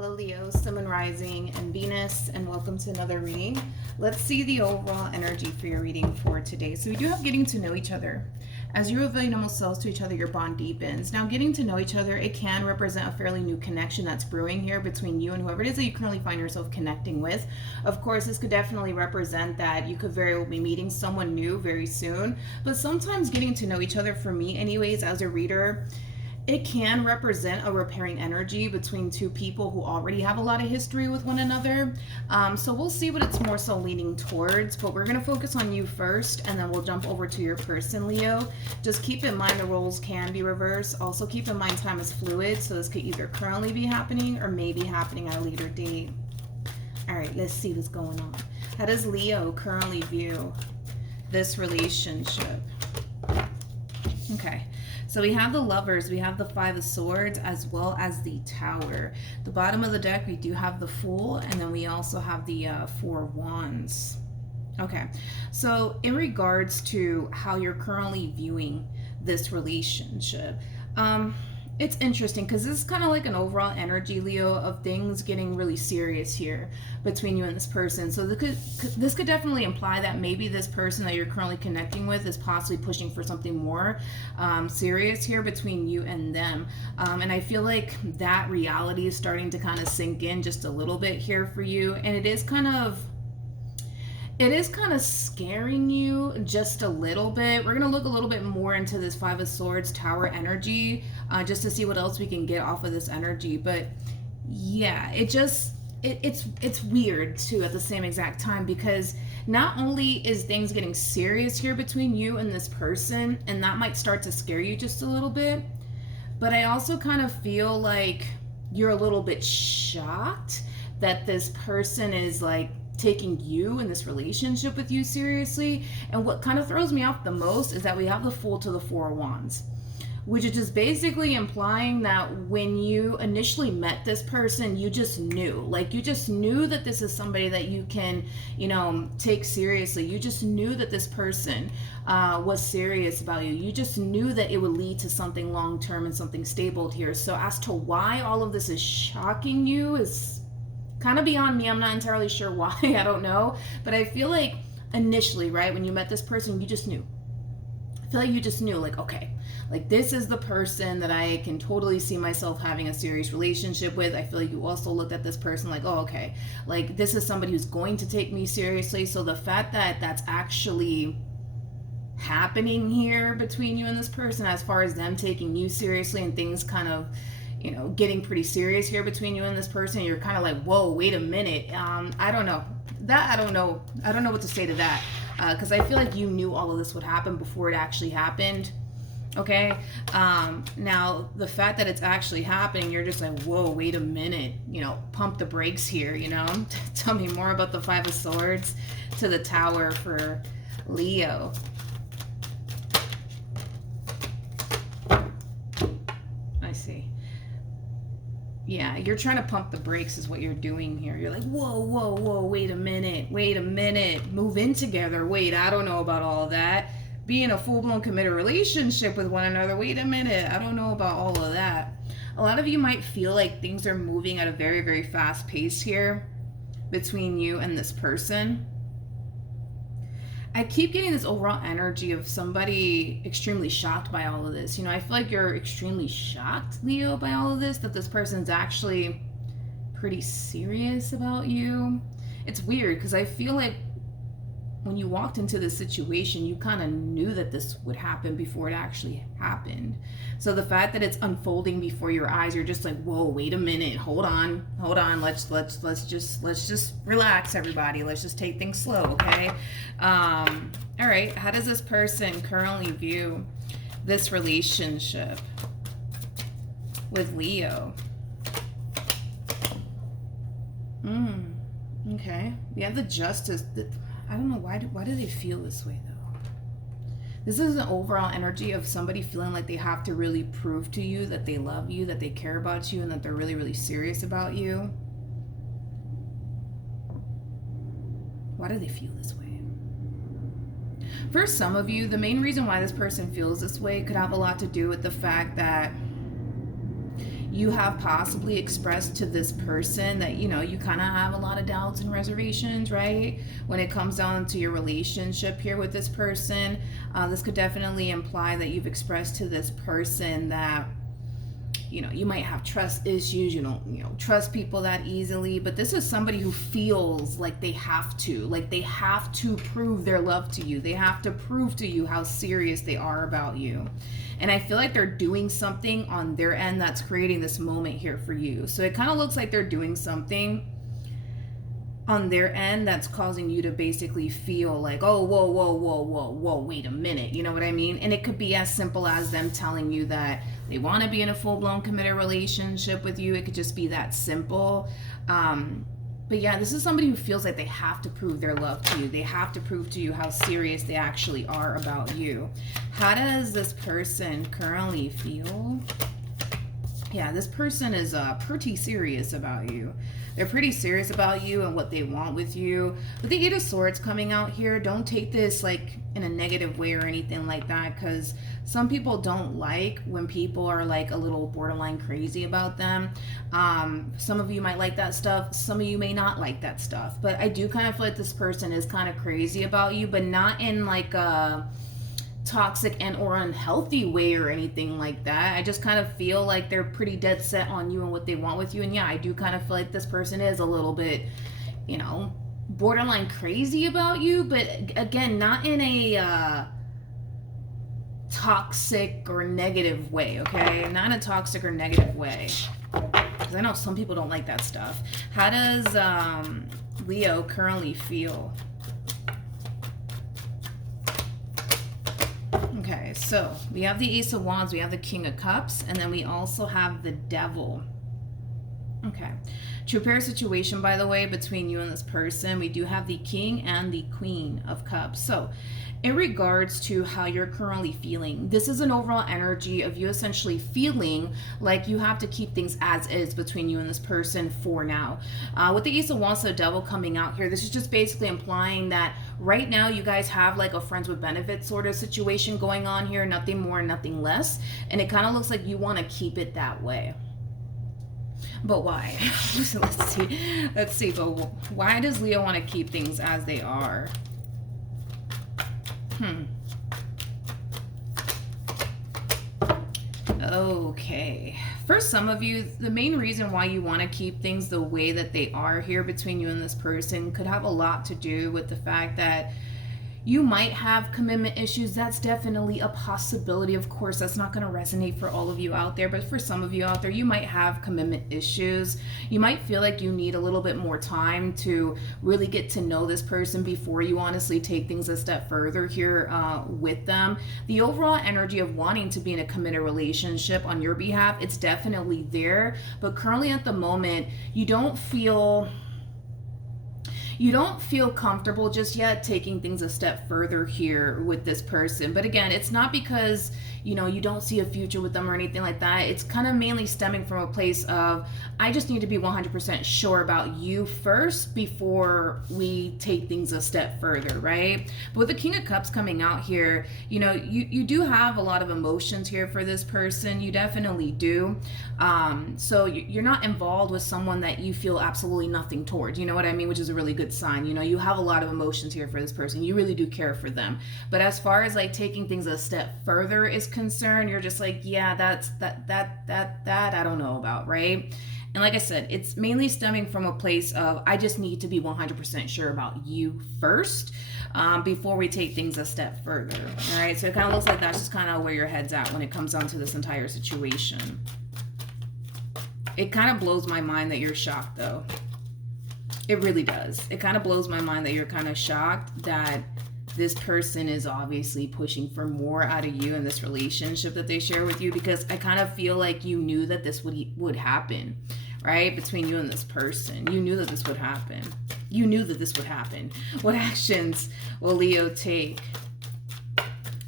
Hello Leo, Sun and Rising, and Venus, and welcome to another reading. Let's see the overall energy for your reading for today. So we do have getting to know each other. As you reveal your normal selves to each other, your bond deepens. Now, getting to know each other, it can represent a fairly new connection that's brewing here between you and whoever it is that you currently find yourself connecting with. Of course, this could definitely represent that you could very well be meeting someone new very soon. But sometimes getting to know each other, for me anyways, as a reader, it can represent a repairing energy between two people who already have a lot of history with one another. So we'll see what it's more so leaning towards, but we're going to focus on you first, and then we'll jump over to your person, Leo. Just keep in mind the roles can be reversed. Also keep in mind time is fluid, so this could either currently be happening or may be happening at a later date. All right, let's see what's going on. How does Leo currently view this relationship? Okay. So we have the Lovers, we have the Five of Swords, as well as the Tower. The bottom of the deck, we do have the Fool, and then we also have the Four of Wands. Okay, so in regards to how you're currently viewing this relationship, it's interesting because this is kind of like an overall energy, Leo, of things getting really serious here between you and this person. So this could definitely imply that maybe this person that you're currently connecting with is possibly pushing for something more serious here between you and them. And I feel like that reality is starting to kind of sink in just a little bit here for you. And it is kind of scaring you just a little bit. We're going to look a little bit more into this Five of Swords Tower energy just to see what else we can get off of this energy. But yeah, it's weird too at the same exact time, because not only is things getting serious here between you and this person, and that might start to scare you just a little bit, but I also kind of feel like you're a little bit shocked that this person is like taking you in this relationship with you seriously. And what kind of throws me off the most is that we have the Fool to the Four of Wands, which is just basically implying that when you initially met this person, you just knew that this is somebody that you can, take seriously. You just knew that this person was serious about you. You just knew that it would lead to something long-term and something stable here. So as to why all of this is shocking you is kind of beyond me. I'm not entirely sure why. I don't know. But I feel like initially, right, when you met this person, you just knew. I feel like you just knew, like, okay, like this is the person that I can totally see myself having a serious relationship with. I feel like you also looked at this person like, oh, okay, like this is somebody who's going to take me seriously. So the fact that that's actually happening here between you and this person, as far as them taking you seriously and things kind of getting pretty serious here between you and this person, you're kind of like, whoa, wait a minute. I don't know what to say to that, because I feel like you knew all of this would happen before it actually happened. Okay. Now the fact that it's actually happening, you're just like, whoa, wait a minute, pump the brakes here. Tell me more about the Five of Swords to the Tower for Leo. I see. Yeah, you're trying to pump the brakes is what you're doing here. You're like, whoa, wait a minute. Move in together. Wait, I don't know about all of that. Be in a full-blown committed relationship with one another. Wait a minute. I don't know about all of that. A lot of you might feel like things are moving at a very, very fast pace here between you and this person. I keep getting this overall energy of somebody extremely shocked by all of this. I feel like you're extremely shocked, Leo, by all of this, that this person's actually pretty serious about you. It's weird because I feel like when you walked into this situation, you kind of knew that this would happen before it actually happened. So the fact that it's unfolding before your eyes, you're just like, whoa, wait a minute, hold on. Let's just relax, everybody. Let's just take things slow, okay? All right. How does this person currently view this relationship with Leo? Okay. We have the Justice. I don't know, why do they feel this way though? This is an overall energy of somebody feeling like they have to really prove to you that they love you, that they care about you, and that they're really, really serious about you. Why do they feel this way? For some of you, the main reason why this person feels this way could have a lot to do with the fact that you have possibly expressed to this person that, you know, you kind of have a lot of doubts and reservations, right? When it comes down to your relationship here with this person, this could definitely imply that you've expressed to this person that, you know, you might have trust issues. You don't, you know, trust people that easily, but this is somebody who feels like they have to prove their love to you. They have to prove to you how serious they are about you. And I feel like they're doing something on their end that's creating this moment here for you. So it kind of looks like they're doing something on their end that's causing you to basically feel like, oh, whoa, wait a minute. You know what I mean? And it could be as simple as them telling you that they want to be in a full-blown committed relationship with you. It could just be that simple. But yeah, this is somebody who feels like they have to prove their love to you. They have to prove to you how serious they actually are about you. How does this person currently feel? Yeah, this person is pretty serious about you. They're pretty serious about you and what they want with you. But the Eight of Swords coming out here, don't take this like in a negative way or anything like that, because some people don't like when people are like a little borderline crazy about them. Some of you might like that stuff. Some of you may not like that stuff. But I do kind of feel like this person is kind of crazy about you, but not in like a toxic and or unhealthy way or anything like that. I just kind of feel like they're pretty dead set on you and what they want with you. And yeah, I do kind of feel like this person is a little bit, you know, borderline crazy about you, but again, not in a toxic or negative way, okay? Not in a toxic or negative way, because I know some people don't like that stuff. How does Leo currently feel? Okay, so we have the Ace of Wands, we have the King of Cups, and then we also have the Devil. Okay, true pair situation, by the way, between you and this person. We do have the King and the Queen of Cups. So in regards to how you're currently feeling, this is an overall energy of you essentially feeling like you have to keep things as is between you and this person for now. With the Ace of Wands, the Devil coming out here, this is just basically implying that right now you guys have like a friends with benefits sort of situation going on here, nothing more, nothing less. And it kind of looks like you want to keep it that way. But why? So let's see, but why does Leo want to keep things as they are? Okay. For some of you, the main reason why you want to keep things the way that they are here between you and this person could have a lot to do with the fact that you might have commitment issues. That's definitely a possibility. Of course, that's not going to resonate for all of you out there, but for some of you out there, you might have commitment issues. You might feel like you need a little bit more time to really get to know this person before you honestly take things a step further here with them. The overall energy of wanting to be in a committed relationship on your behalf, it's definitely there, but currently at the moment, you don't feel comfortable just yet taking things a step further here with this person. But again, it's not because, you know, you don't see a future with them or anything like that. It's kind of mainly stemming from a place of, I just need to be 100% sure about you first before we take things a step further, right? But with the King of Cups coming out here, you know, you do have a lot of emotions here for this person. You definitely do. So you're not involved with someone that you feel absolutely nothing towards, you know what I mean? Which is a really good sign. You know, you have a lot of emotions here for this person. You really do care for them. But as far as like taking things a step further is concerned, you're just like, yeah, that I don't know about, right? And like I said, it's mainly stemming from a place of, I just need to be 100% sure about you first before we take things a step further. All right, so it kind of looks like that's just kind of where your head's at when it comes down to this entire situation. It kind of blows my mind that you're shocked, though. It really does. It kind of blows my mind that you're kind of shocked that this person is obviously pushing for more out of you in this relationship that they share with you, because I kind of feel like you knew that this would happen, right? Between you and this person. You knew that this would happen. You knew that this would happen. What actions will Leo take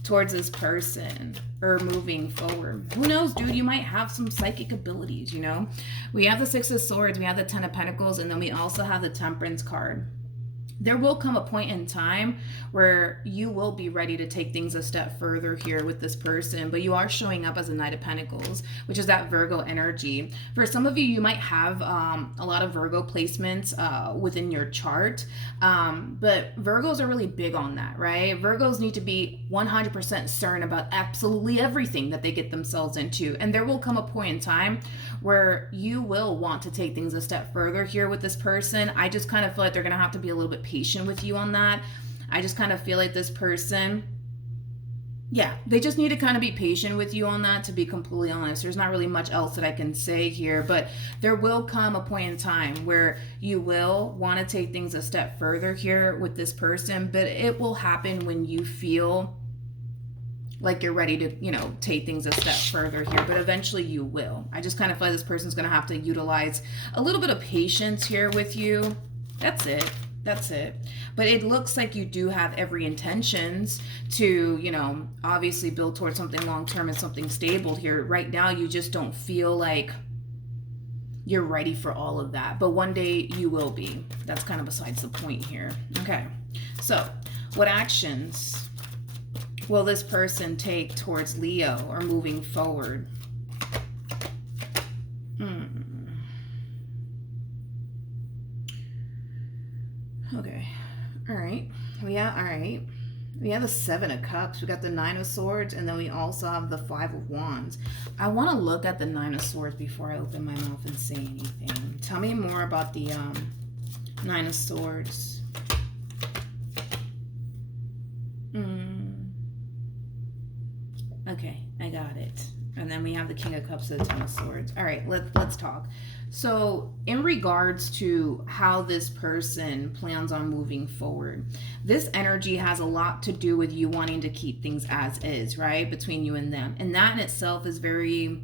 towards this person or moving forward? Who knows, dude? You might have some psychic abilities, you know? We have the Six of Swords, we have the Ten of Pentacles, and then we also have the Temperance card. there will come a point in time where you will be ready to take things a step further here with this person, but you are showing up as a Knight of Pentacles, which is that Virgo energy. For some of you, you might have a lot of Virgo placements within your chart, but Virgos are really big on that, right? Virgos need to be 100% certain about absolutely everything that they get themselves into, and there will come a point in time where you will want to take things a step further here with this person. I just kind of feel like they're going to have to be a little bit patient with you on that. I just kind of feel like this person, yeah, they just need to kind of be patient with you on that, to be completely honest. There's not really much else that I can say here, but there will come a point in time where you will want to take things a step further here with this person, but it will happen when you feel like you're ready to, you know, take things a step further here, but eventually you will. I just kind of feel like this person's going to have to utilize a little bit of patience here with you. That's it. That's it. But it looks like you do have every intentions to, you know, obviously build towards something long-term and something stable here. Right now, you just don't feel like you're ready for all of that. But one day you will be. That's kind of besides the point here. Okay. So what actions will this person take towards Leo or moving forward? Okay. All right. All right. We have the Seven of Cups. We got the Nine of Swords, and then we also have the Five of Wands. I want to look at the Nine of Swords before I open my mouth and say anything. Tell me more about the Nine of Swords. Okay, I got it. And then we have the King of Cups and the Ten of Swords. All right, let's talk. So in regards to how this person plans on moving forward, this energy has a lot to do with you wanting to keep things as is, right? Between you and them. And that in itself is very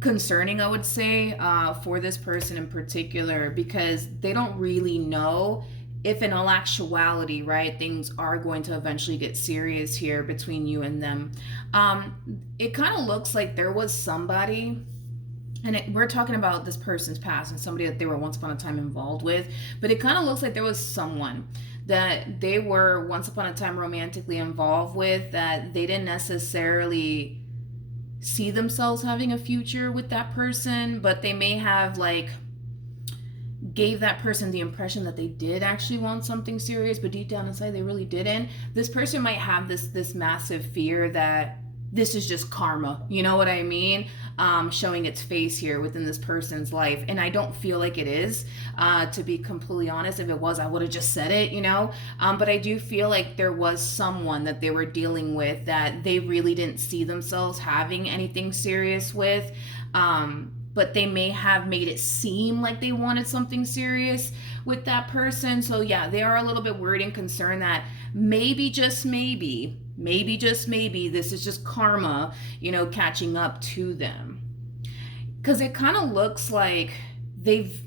concerning, I would say, for this person in particular, because they don't really know if in all actuality, right, things are going to eventually get serious here between you and them. It kind of looks like there was somebody, and we're talking about this person's past and somebody that they were once upon a time involved with, but it kind of looks like there was someone that they were once upon a time romantically involved with that they didn't necessarily see themselves having a future with that person, but they may have like gave that person the impression that they did actually want something serious, but deep down inside they really didn't. This person might have this massive fear that this is just karma, you know what I mean? Showing its face here within this person's life. And I don't feel like it is, to be completely honest. If it was, I would have just said it, you know? But I do feel like there was someone that they were dealing with that they really didn't see themselves having anything serious with. But they may have made it seem like they wanted something serious with that person. So yeah, they are a little bit worried and concerned that maybe, just maybe, this is just karma, you know, catching up to them. Because it kind of looks like they've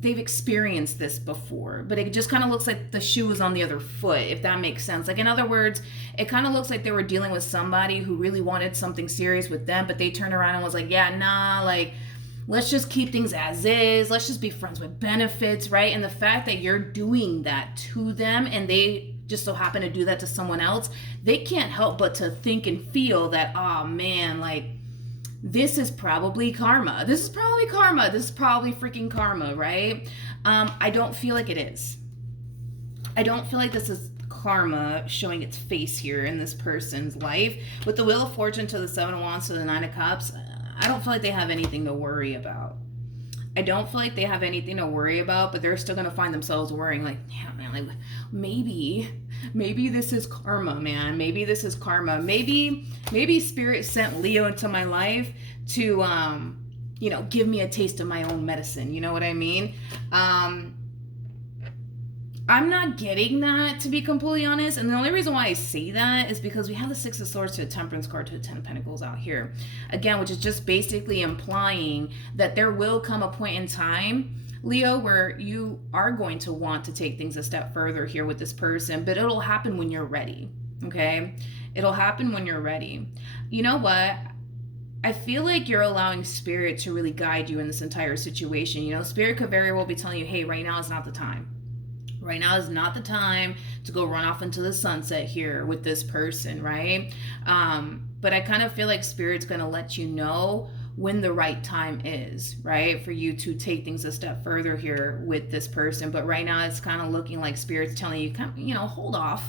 experienced this before, but it just kind of looks like the shoe is on the other foot, if that makes sense. Like, in other words, it kind of looks like they were dealing with somebody who really wanted something serious with them, but they turned around and was like, yeah, nah, like, let's just keep things as is. Let's just be friends with benefits, right? And the fact that you're doing that to them and they just so happen to do that to someone else, they can't help but to think and feel that, oh man, like, this is probably karma. This is probably karma. This is probably freaking karma, right? I don't feel like it is. I don't feel like this is karma showing its face here in this person's life. With the Wheel of Fortune to the Seven of Wands to the Nine of Cups, I don't feel like they have anything to worry about. I don't feel like they have anything to worry about, but they're still going to find themselves worrying like, yeah, man, like maybe this is karma, man. Maybe this is karma. Maybe Spirit sent Leo into my life to, you know, give me a taste of my own medicine. You know what I mean? I'm not getting that, to be completely honest. And the only reason why I say that is because we have the Six of Swords to the Temperance card to the Ten of Pentacles out here. Again, which is just basically implying that there will come a point in time, Leo, where you are going to want to take things a step further here with this person, but it'll happen when you're ready, okay? It'll happen when you're ready. You know what? I feel like you're allowing Spirit to really guide you in this entire situation. You know, Spirit could very well be telling you, hey, right now is not the time. Right now is not the time to go run off into the sunset here with this person, right? But I kind of feel like Spirit's going to let you know when the right time is, right? For you to take things a step further here with this person. But right now it's kind of looking like Spirit's telling you, hold off.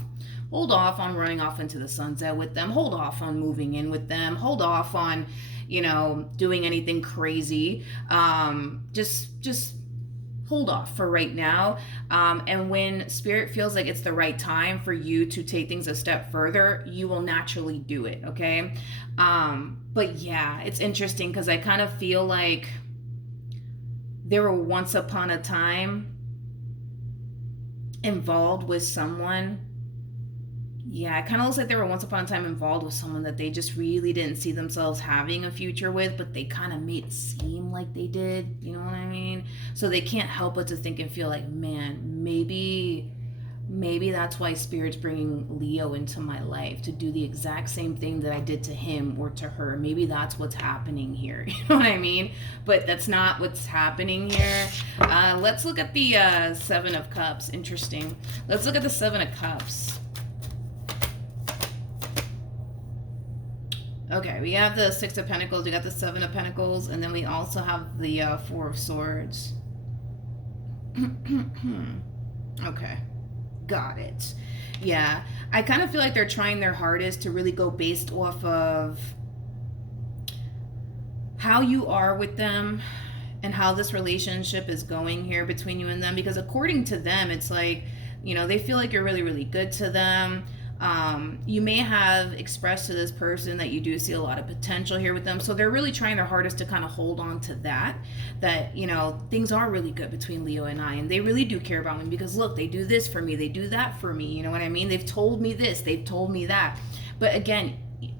Hold off on running off into the sunset with them. Hold off on moving in with them. Hold off on, doing anything crazy. Just hold off for right now. And when Spirit feels like it's the right time for you to take things a step further, you will naturally do it, okay? But yeah, it's interesting because I kind of feel like there were once upon a time involved with someone. Yeah, it kind of looks like they were once upon a time involved with someone that they just really didn't see themselves having a future with, but they kind of made it seem like they did. You know what I mean? So they can't help but to think and feel like, man, maybe that's why Spirit's bringing Leo into my life to do the exact same thing that I did to him or to her. Maybe that's what's happening here. You know what I mean? But that's not what's happening here. Let's look at the Seven of Cups. Interesting. Let's look at the Seven of Cups. Okay, we have the Six of Pentacles, we got the Seven of Pentacles, and then we also have the Four of Swords. Okay, got it. Yeah, I kind of feel like they're trying their hardest to really go based off of how you are with them and how this relationship is going here between you and them, because according to them, it's like, they feel like you're really, really good to them. You may have expressed to this person that you do see a lot of potential here with them. So they're really trying their hardest to kind of hold on to that, things are really good between Leo and I. And they really do care about me because look, they do this for me. They do that for me. You know what I mean? They've told me this, they've told me that. But again,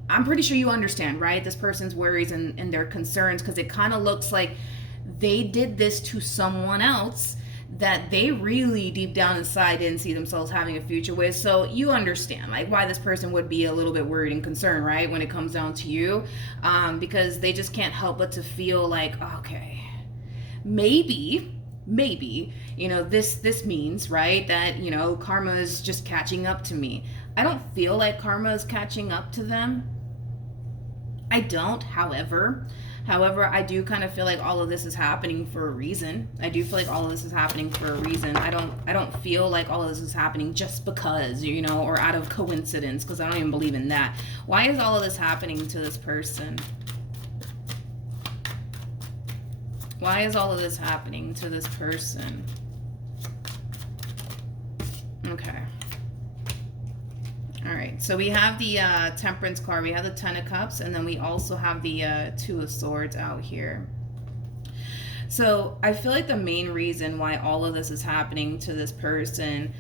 I'm pretty sure you understand, right? This person's worries and their concerns, because it kind of looks like they did this to someone else that they really deep down inside didn't see themselves having a future with. So you understand like why this person would be a little bit worried and concerned, right, when it comes down to you, because they just can't help but to feel like, okay, maybe this means, right, that karma is just catching up to me. I don't feel like karma is catching up to them. I don't. However, I do kind of feel like all of this is happening for a reason. I don't feel like all of this is happening just because, or out of coincidence, because I don't even believe in that. Why is all of this happening to this person? Why is all of this happening to this person? Okay. All right, so we have the Temperance card, we have the Ten of Cups, and then we also have the Two of Swords out here. So I feel like the main reason why all of this is happening to this person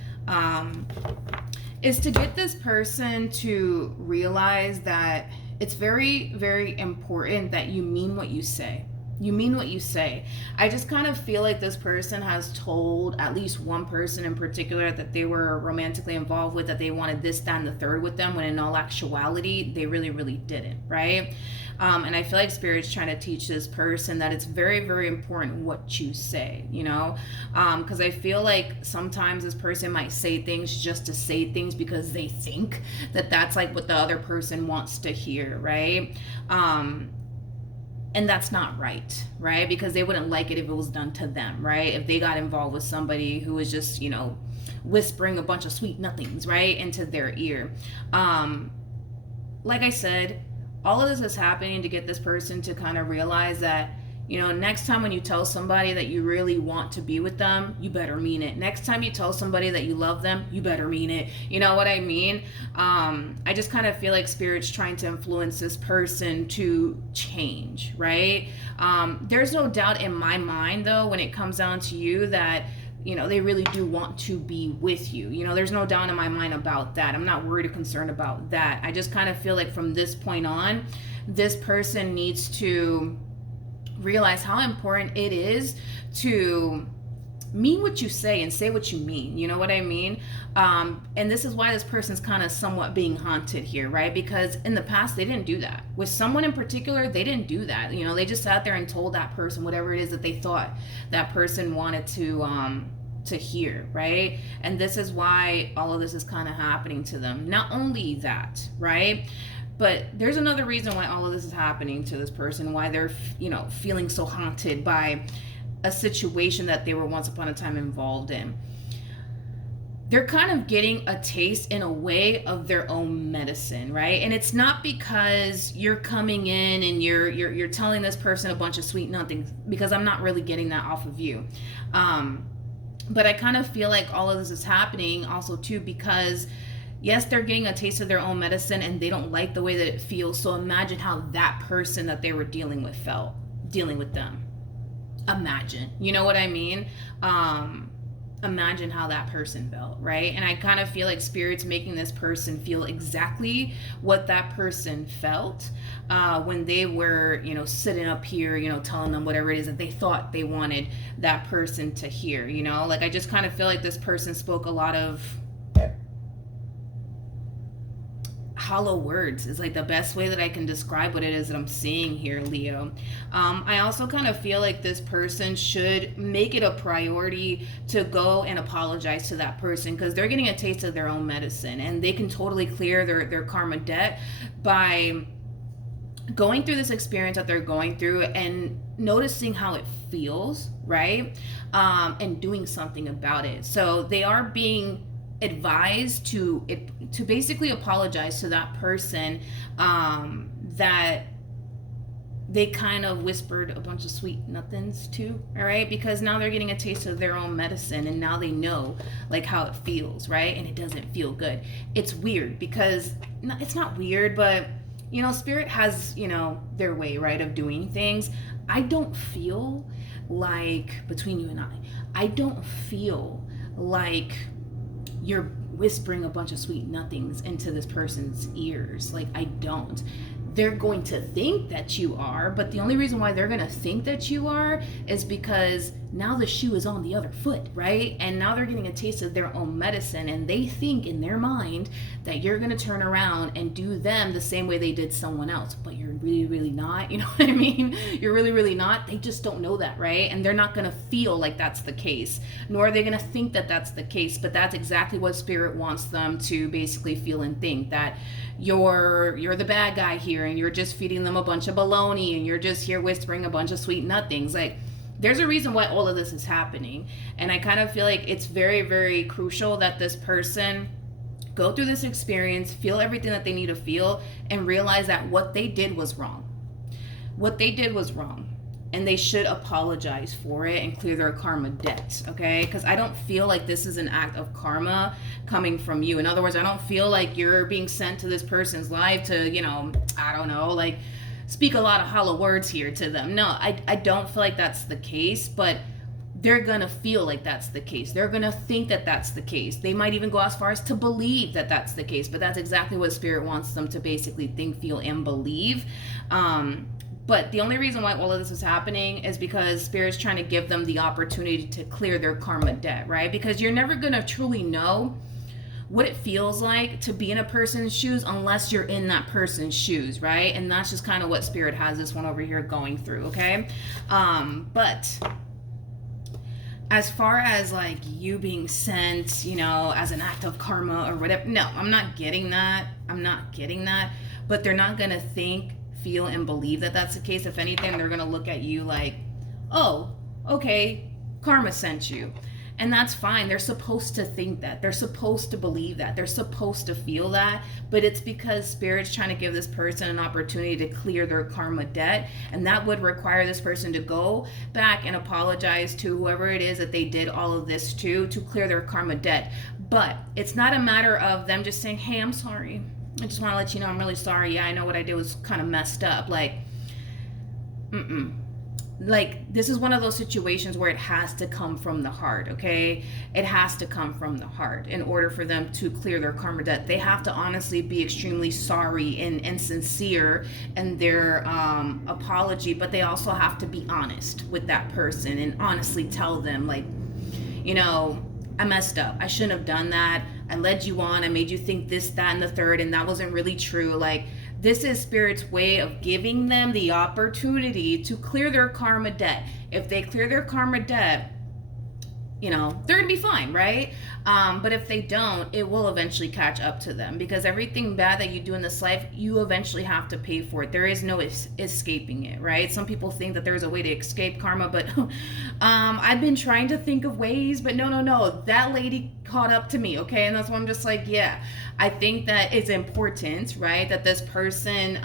is to get this person to realize that it's very, very important that you mean what you say. You mean what you say. I just kind of feel like this person has told at least one person in particular that they were romantically involved with, that they wanted this, that, and the third with them, when in all actuality, they really, really didn't, right? And I feel like Spirit's trying to teach this person that it's very, very important what you say, because I feel like sometimes this person might say things just to say things because they think that that's like what the other person wants to hear, right? And that's not right, right? Because they wouldn't like it if it was done to them, right? If they got involved with somebody who was just, whispering a bunch of sweet nothings, right, into their ear. Like I said, all of this is happening to get this person to kind of realize that, next time when you tell somebody that you really want to be with them, you better mean it. Next time you tell somebody that you love them, you better mean it. You know what I mean? I just kind of feel like Spirit's trying to influence this person to change, right? There's no doubt in my mind, though, when it comes down to you, that they really do want to be with you. There's no doubt in my mind about that. I'm not worried or concerned about that. I just kind of feel like from this point on, this person needs to realize how important it is to mean what you say and say what you mean. You know what I mean? And this is why this person's kind of somewhat being haunted here, right? Because in the past, they didn't do that. With someone in particular, they didn't do that. They just sat there and told that person whatever it is that they thought that person wanted to to hear, right? And this is why all of this is kind of happening to them. Not only that, right? But there's another reason why all of this is happening to this person, why they're, feeling so haunted by a situation that they were once upon a time involved in. They're kind of getting a taste in a way of their own medicine, right? And it's not because you're coming in and you're telling this person a bunch of sweet nothings, because I'm not really getting that off of you. But I kind of feel like all of this is happening also too because yes, they're getting a taste of their own medicine and they don't like the way that it feels. So imagine how that person that they were dealing with felt dealing with them. Imagine, you know what I mean? Imagine how that person felt, right? And I kind of feel like Spirit's making this person feel exactly what that person felt when they were, sitting up here, telling them whatever it is that they thought they wanted that person to hear, Like I just kind of feel like this person spoke a lot of hollow words is like the best way that I can describe what it is that I'm seeing here, Leo. I also kind of feel like this person should make it a priority to go and apologize to that person because they're getting a taste of their own medicine and they can totally clear their karma debt by going through this experience that they're going through and noticing how it feels, right? And doing something about it. So they are being advised to basically apologize to that person that they kind of whispered a bunch of sweet nothings to, all right? Because now they're getting a taste of their own medicine and now they know like how it feels, right? And it doesn't feel good. It's weird because it's not weird, but Spirit has, their way, right, of doing things. I don't feel like, between you and I don't feel like you're whispering a bunch of sweet nothings into this person's ears. Like, I don't. They're going to think that you are, but the only reason why they're going to think that you are is because now the shoe is on the other foot, right? And now they're getting a taste of their own medicine and they think in their mind that you're going to turn around and do them the same way they did someone else, but you're really, really not. You know what I mean? You're really, really not. They just don't know that, right? And they're not going to feel like that's the case, nor are they going to think that that's the case, but that's exactly what Spirit wants them to basically feel and think, that you're the bad guy here and you're just feeding them a bunch of baloney and you're just here whispering a bunch of sweet nothings. Like, there's a reason why all of this is happening. And I kind of feel like it's very, very crucial that this person go through this experience, feel everything that they need to feel, and realize that what they did was wrong. What they did was wrong. And they should apologize for it and clear their karma debt, okay? Because I don't feel like this is an act of karma coming from you. In other words, I don't feel like you're being sent to this person's life to, I don't know, like speak a lot of hollow words here to them. No, I don't feel like that's the case, but they're gonna feel like that's the case. They're gonna think that that's the case. They might even go as far as to believe that that's the case, but that's exactly what Spirit wants them to basically think, feel, and believe. But the only reason why all of this is happening is because Spirit's trying to give them the opportunity to clear their karma debt, right? Because you're never gonna truly know what it feels like to be in a person's shoes unless you're in that person's shoes, right? And that's just kind of what Spirit has this one over here going through, okay? But as far as like you being sent, as an act of karma or whatever, no, I'm not getting that. But they're not gonna think, feel, and believe that that's the case. If anything, they're gonna look at you like, oh, okay, karma sent you. And that's fine. They're supposed to think that. They're supposed to believe that. They're supposed to feel that. But it's because Spirit's trying to give this person an opportunity to clear their karma debt. And that would require this person to go back and apologize to whoever it is that they did all of this to clear their karma debt. But it's not a matter of them just saying, hey, I'm sorry. I just want to let you know I'm really sorry. Yeah, I know what I did was kind of messed up. Like, Like, this is one of those situations where it has to come from the heart, okay? It has to come from the heart in order for them to clear their karma debt. They have to honestly be extremely sorry and sincere in their apology, but they also have to be honest with that person and honestly tell them, like, I messed up. I shouldn't have done that. I led you on. I made you think this, that, and the third, and that wasn't really true. Like, this is Spirit's way of giving them the opportunity to clear their karma debt. If they clear their karma debt, they're gonna be fine, right? But if they don't, it will eventually catch up to them, because everything bad that you do in this life, you eventually have to pay for it. There is no escaping it, right? Some people think that there's a way to escape karma, but I've been trying to think of ways, but no, that lady caught up to me, okay? And that's why I'm just like, yeah, I think that it's important, right, that this person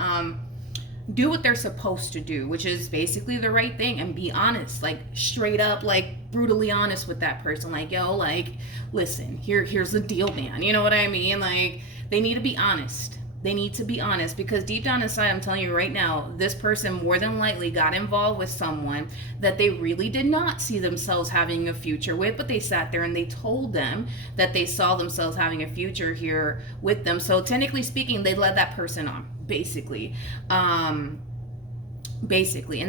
do what they're supposed to do, which is basically the right thing, and be honest, like straight up, like brutally honest with that person. Like, yo, like, listen, here's the deal, man. You know what I mean? Like, they need to be honest. They need to be honest, because deep down inside, I'm telling you right now, this person more than likely got involved with someone that they really did not see themselves having a future with, but they sat there and they told them that they saw themselves having a future here with them. So technically speaking, they led that person on, basically, and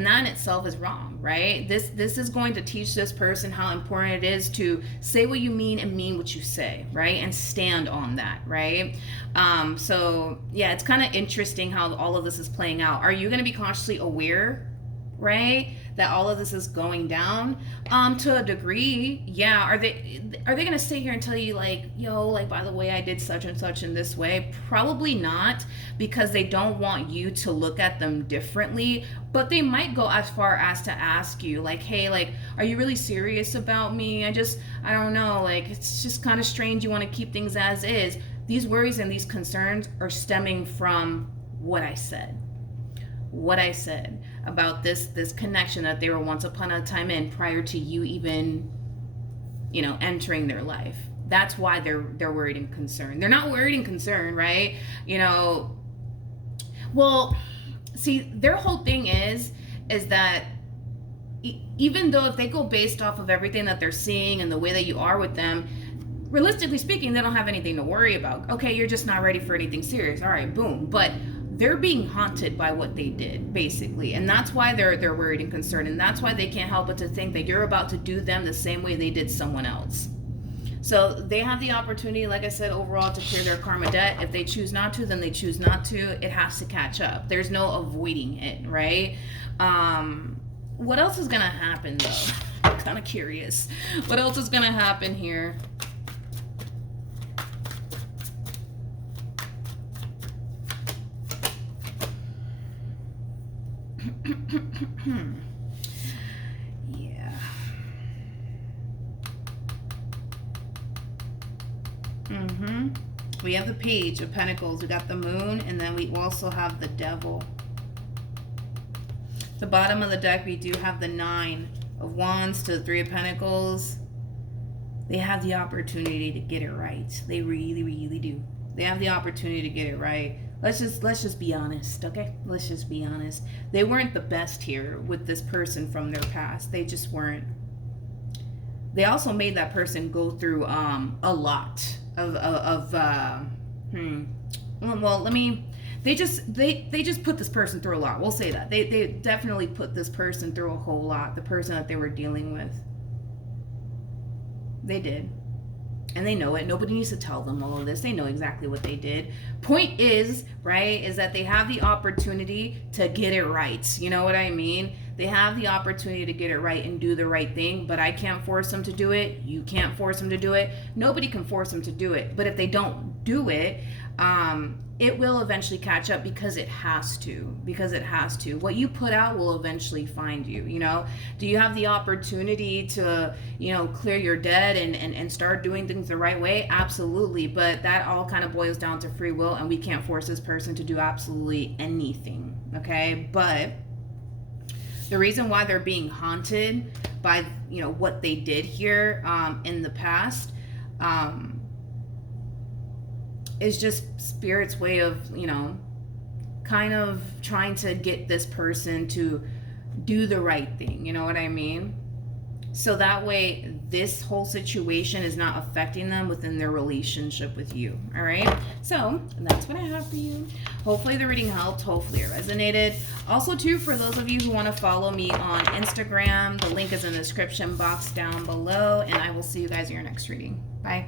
that in itself is wrong, right? This is going to teach this person how important it is to say what you mean and mean what you say, right? And stand on that, right? So yeah, it's kind of interesting how all of this is playing out. Are you going to be consciously aware, right, that all of this is going down? To a degree, yeah. Are they gonna sit here and tell you like, yo, like, by the way, I did such and such in this way? Probably not, because they don't want you to look at them differently. But they might go as far as to ask you like, hey, like, are you really serious about me? I don't know, like, it's just kind of strange you want to keep things as is. These worries and these concerns are stemming from what I said about this connection that they were once upon a time in, prior to you even entering their life. That's why they're worried and concerned. They're not worried and concerned, right? Well, see, their whole thing is that even though if they go based off of everything that they're seeing and the way that you are with them, realistically speaking, they don't have anything to worry about. Okay, you're just not ready for anything serious. All right, boom. But they're being haunted by what they did, basically. And that's why they're worried and concerned. And that's why they can't help but to think that you're about to do them the same way they did someone else. So they have the opportunity, like I said, overall, to clear their karma debt. If they choose not to, then they choose not to. It has to catch up. There's no avoiding it, right? What else is going to happen, though? I'm kind of curious. What else is going to happen here? Yeah. We have the Page of Pentacles. We got the Moon, and then we also have the Devil. The bottom of the deck, we do have the Nine of Wands to the Three of Pentacles. They have the opportunity to get it right. They really, really do. They have the opportunity to get it right. Let's just be honest, okay? Let's just be honest. They weren't the best here with this person from their past. They just weren't. They also made that person go through a lot they just put this person through a lot. We'll say that. They definitely put this person through a whole lot, the person that they were dealing with. They did. And they know it. Nobody needs to tell them all of this. They know exactly what they did. Point is, right, is that they have the opportunity to get it right. You know what I mean? They have the opportunity to get it right and do the right thing, but I can't force them to do it. You can't force them to do it. Nobody can force them to do it. But if they don't do it, it will eventually catch up, because it has to. What you put out will eventually find you, Do you have the opportunity to, clear your debt and start doing things the right way? Absolutely. But that all kind of boils down to free will, and we can't force this person to do absolutely anything, okay? But the reason why they're being haunted by, what they did here in the past, is just Spirit's way of, kind of trying to get this person to do the right thing. You know what I mean? So that way, this whole situation is not affecting them within their relationship with you. All right? So that's what I have for you. Hopefully the reading helped. Hopefully it resonated. Also, too, for those of you who want to follow me on Instagram, the link is in the description box down below. And I will see you guys in your next reading. Bye.